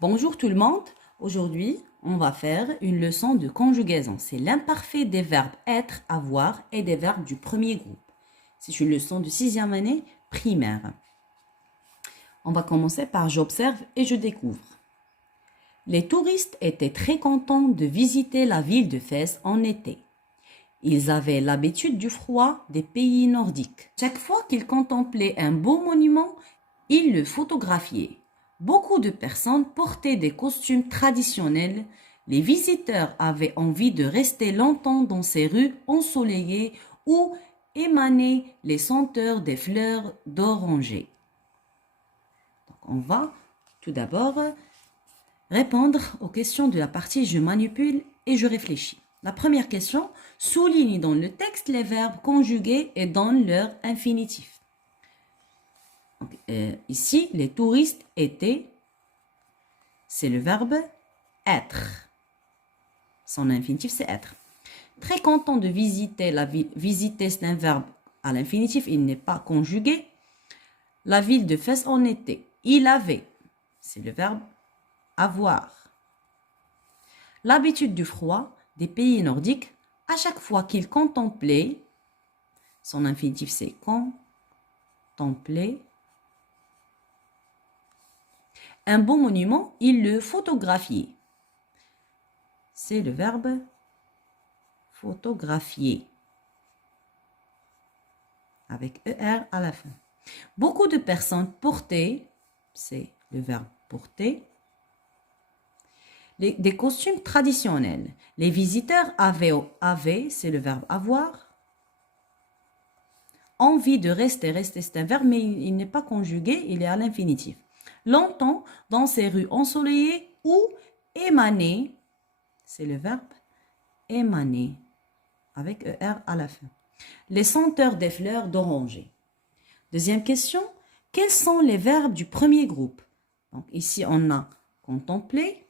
Bonjour tout le monde. Aujourd'hui, on va faire une leçon de conjugaison. C'est l'imparfait des verbes être, avoir et des verbes du premier groupe. C'est une leçon de 6e année primaire. On va commencer par j'observe et je découvre. Les touristes étaient très contents de visiter la ville de Fès en été. Ils avaient l'habitude du froid des pays nordiques. Chaque fois qu'ils contemplaient un beau monument, ils le photographiaient. Beaucoup de personnes portaient des costumes traditionnels. Les visiteurs avaient envie de rester longtemps dans ces rues ensoleillées où émanaient les senteurs des fleurs d'oranger. On va tout d'abord répondre aux questions de la partie je manipule et je réfléchis. La première question, souligne dans le texte les verbes conjugués et donne leur infinitif. Donc, ici, les touristes étaient, c'est le verbe être. Son infinitif, c'est être. Très content de visiter la ville. Visiter, c'est un verbe à l'infinitif, il n'est pas conjugué. La ville de Fès en été. Il avait, c'est le verbe avoir. L'habitude du froid des pays nordiques, à chaque fois qu'il contemplait, son infinitif c'est contempler, un beau monument, il le photographiait. C'est le verbe photographier, avec ER à la fin. Beaucoup de personnes portaient, c'est le verbe porter, des costumes traditionnels. Les visiteurs avaient, c'est le verbe avoir, envie de rester c'est un verbe, mais il n'est pas conjugué, il est à l'infinitif. Longtemps dans ces rues ensoleillées ou émaner, c'est le verbe émaner, avec ER à la fin. Les senteurs des fleurs d'oranger. Deuxième question, quels sont les verbes du premier groupe? Donc ici, on a contempler.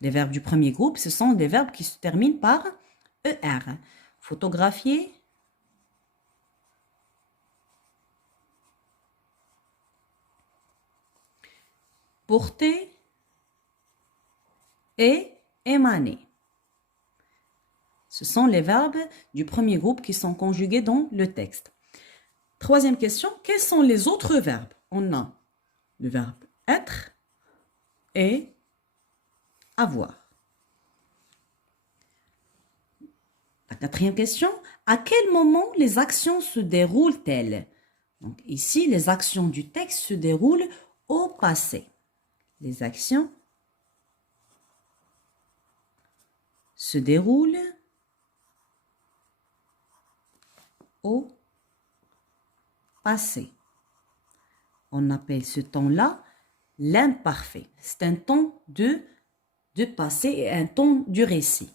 Les verbes du premier groupe, ce sont des verbes qui se terminent par ER. Photographier, porter et émaner. Ce sont les verbes du premier groupe qui sont conjugués dans le texte. Troisième question, quels sont les autres verbes? On a le verbe être et avoir. La quatrième question, à quel moment les actions se déroulent-elles? Donc ici, les actions du texte se déroulent au passé. Les actions se déroulent au passé. On appelle ce temps-là l'imparfait. C'est un temps de passé et un temps du récit.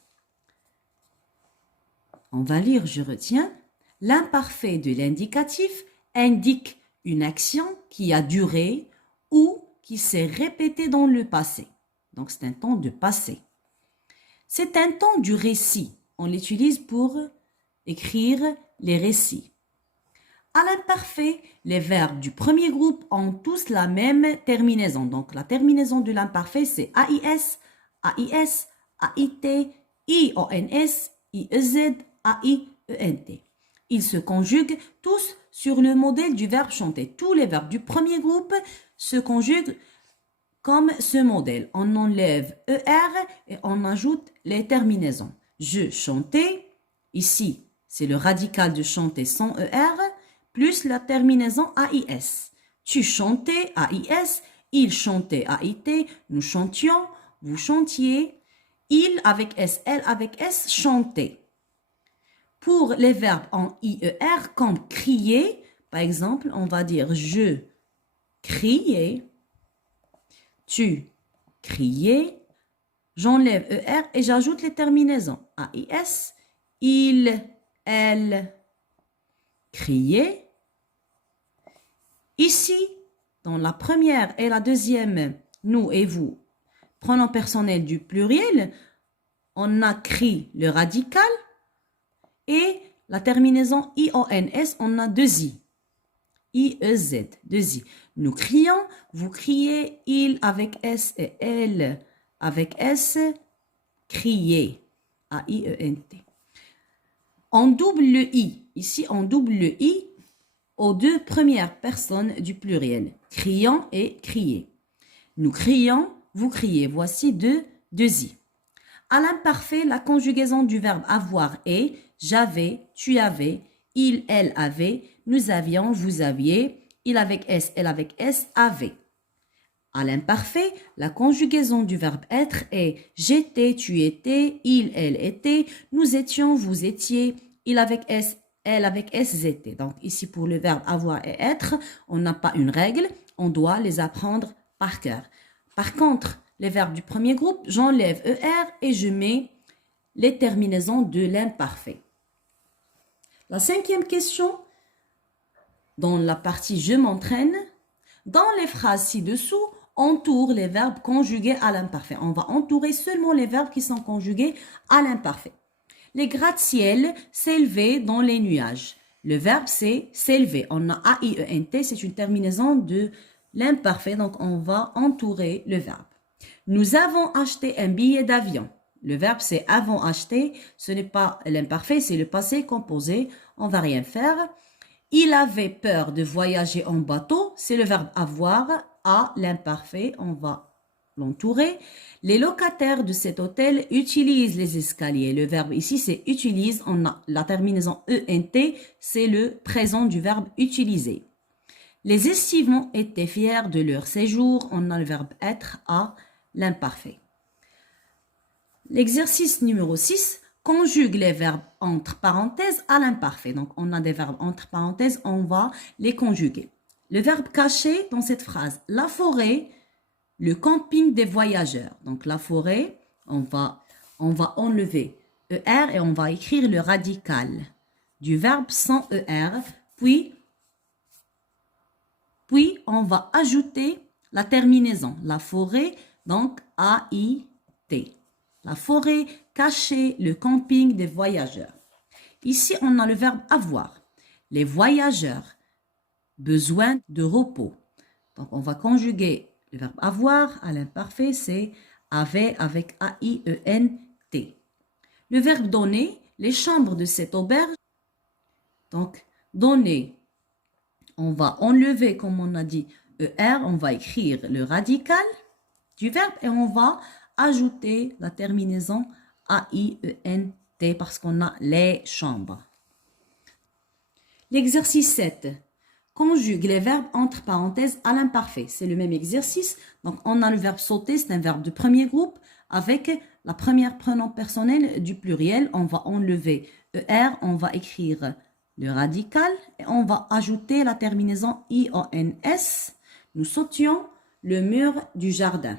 On va lire, je retiens. L'imparfait de l'indicatif indique une action qui a duré ou qui s'est répétée dans le passé. Donc, c'est un temps de passé. C'est un temps du récit. On l'utilise pour écrire les récits. À l'imparfait, les verbes du premier groupe ont tous la même terminaison. Donc, la terminaison de l'imparfait, c'est AIS, AIS, AIT, IONS, IEZ, AIENT. Ils se conjuguent tous sur le modèle du verbe chanter. Tous les verbes du premier groupe se conjuguent comme ce modèle. On enlève ER et on ajoute les terminaisons. Je chantais, ici, c'est le radical de chanter sans ER, plus la terminaison AIS. Tu chantais, AIS, il chantait, AIT, nous chantions, vous chantiez, il avec S, elle avec S, chantait. Pour les verbes en IER, comme crier, par exemple, on va dire je criais, tu criais, j'enlève ER et j'ajoute les terminaisons AIS, il, elle criait. Ici, dans la première et la deuxième, nous et vous, pronom personnel du pluriel, on a cri le radical et la terminaison IONS, on a deux I. I-E-Z, deux I. Nous crions, vous criez, il avec S et elle avec S, crier, A-I-E-N-T. On double le I, ici on double le I aux deux premières personnes du pluriel, criant et crier. Nous crions, vous criez, voici deux I. À l'imparfait, la conjugaison du verbe avoir est j'avais, tu avais, il, elle avait, nous avions, vous aviez, il avec S, elle avec S, avait. À l'imparfait, la conjugaison du verbe être est j'étais, tu étais, il, elle était, nous étions, vous étiez, il avec S, elle avec S, étaient. Donc ici pour le verbe avoir et être, on n'a pas une règle, on doit les apprendre par cœur. Par contre, les verbes du premier groupe, j'enlève ER et je mets les terminaisons de l'imparfait. La cinquième question, dans la partie je m'entraîne, dans les phrases ci-dessous, entoure les verbes conjugués à l'imparfait. On va entourer seulement les verbes qui sont conjugués à l'imparfait. Les gratte-ciel, s'élever dans les nuages. Le verbe c'est s'élever. On a A-I-E-N-T, c'est une terminaison de l'imparfait, donc on va entourer le verbe. Nous avons acheté un billet d'avion. Le verbe c'est avons acheté, ce n'est pas l'imparfait, c'est le passé composé, on va rien faire. Il avait peur de voyager en bateau, c'est le verbe avoir, à l'imparfait, on va l'entourer. Les locataires de cet hôtel utilisent les escaliers. Le verbe ici c'est utilise, on a la terminaison ENT, c'est le présent du verbe utiliser. Les estivants étaient fiers de leur séjour, on a le verbe être à l'imparfait. L'exercice numéro 6 conjugue les verbes entre parenthèses à l'imparfait. Donc, on a des verbes entre parenthèses, on va les conjuguer. Le verbe caché dans cette phrase, la forêt, le camping des voyageurs. Donc, la forêt, on va enlever ER et on va écrire le radical du verbe sans ER. Puis, on va ajouter la terminaison, la forêt, donc A-I-T. La forêt cachée, le camping des voyageurs. Ici, on a le verbe avoir. Les voyageurs, besoin de repos. Donc, on va conjuguer le verbe avoir à l'imparfait, c'est avait avec A-I-E-N-T. Le verbe donner, les chambres de cette auberge. Donc, donner, on va enlever, comme on a dit, ER, on va écrire le radical du verbe et on va ajouter la terminaison A-I-E-N-T parce qu'on a les chambres. L'exercice 7. Conjugue les verbes entre parenthèses à l'imparfait. C'est le même exercice. Donc, on a le verbe sauter, c'est un verbe de premier groupe avec la première pronom personnel du pluriel. On va enlever ER, on va écrire le radical et on va ajouter la terminaison I-O-N-S. Nous sautions le mur du jardin.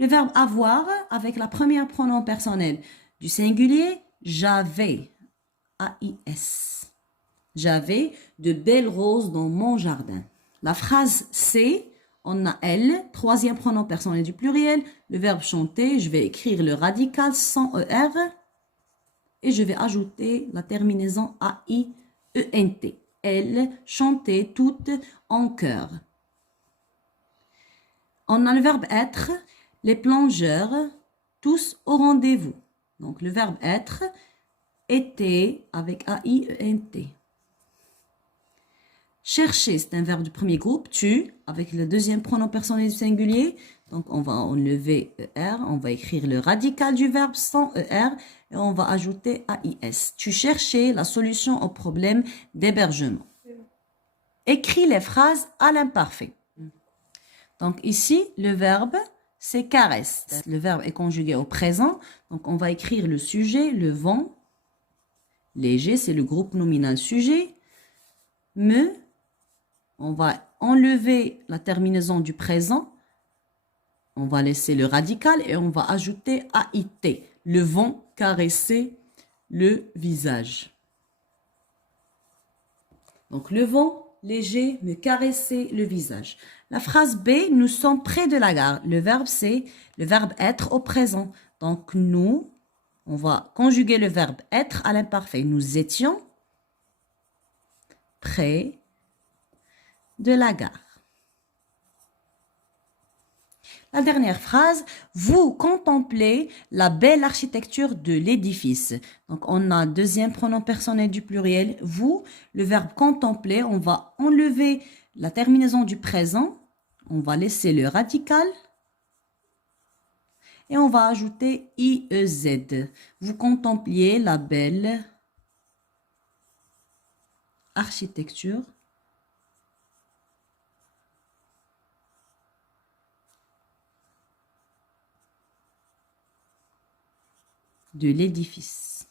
Le verbe avoir avec la première pronom personnel du singulier, j'avais, A-I-S. J'avais de belles roses dans mon jardin. La phrase c'est, on a elle, troisième pronom personnel du pluriel. Le verbe chanter, je vais écrire le radical sans ER et je vais ajouter la terminaison A-I-E-N-T. Elle chantait toutes en chœur. On a le verbe être, les plongeurs, tous au rendez-vous. Donc, le verbe être, était avec A-I-E-N-T. Chercher, c'est un verbe du premier groupe, tu, avec le deuxième pronom personnel du singulier. Donc, on va enlever ER, on va écrire le radical du verbe sans ER et on va ajouter AIS. Tu cherchais la solution au problème d'hébergement. Écris les phrases à l'imparfait. Donc, ici, le verbe, c'est caresse. Le verbe est conjugué au présent. Donc, on va écrire le sujet, le vent. Léger, c'est le groupe nominal sujet. Me, on va enlever la terminaison du présent. On va laisser le radical et on va ajouter AIT. Le vent caressait le visage. Donc, le vent léger me caressait le visage. La phrase B, nous sommes près de la gare. Le verbe, c'est le verbe être au présent. Donc, nous, on va conjuguer le verbe être à l'imparfait. Nous étions près de la gare. La dernière phrase, vous contemplez la belle architecture de l'édifice. Donc, on a deuxième pronom personnel du pluriel, vous. Le verbe contempler, on va enlever la terminaison du présent. On va laisser le radical. Et on va ajouter IEZ. Vous contempliez la belle architecture de l'édifice.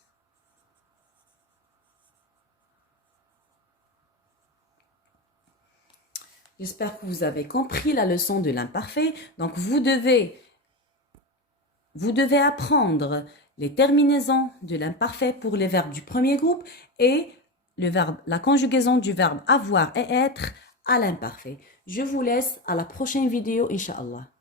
J'espère que vous avez compris la leçon de l'imparfait. Donc, vous devez apprendre les terminaisons de l'imparfait pour les verbes du premier groupe et la conjugaison du verbe avoir et être à l'imparfait. Je vous laisse à la prochaine vidéo, Inch'Allah.